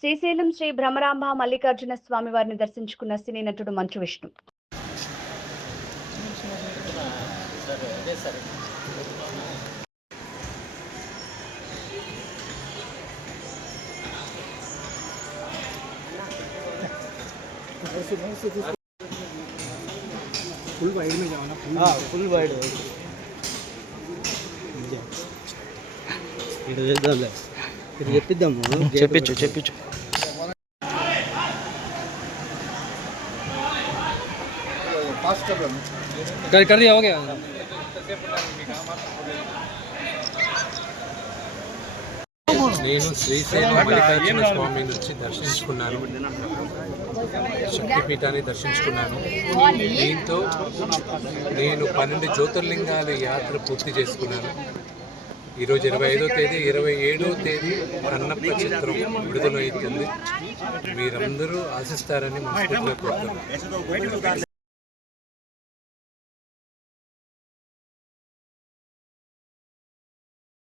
శ్రీశైలం శ్రీ భ్రమరాంబ మల్లికార్జున స్వామి వారిని దర్శించుకున్న సినీ నటుడు మంచు విష్ణు फुल वाइड में जाओ ना फुल हाँ फुल वाइड ఇటు చేద్దాంలే ఇటు చెప్పిద్దాము చెప్పించు చెప్పించు कर कर दिया हो गया నేను శ్రీశైలం మల్లికార్జున స్వామి నుంచి దర్శించుకున్నాను శక్తిపీఠాన్ని దర్శించుకున్నాను దీంతో నేను పన్నెండు జ్యోతిర్లింగాల యాత్ర పూర్తి చేసుకున్నాను ఈరోజు ఇరవై ఐదో తేదీ ఇరవై ఏడో తేదీ అన్నప్ప చిత్రం విడుదలవుతుంది. మీరందరూ ఆశిస్తారని మనస్ఫూర్తిగా కోరుతున్నాను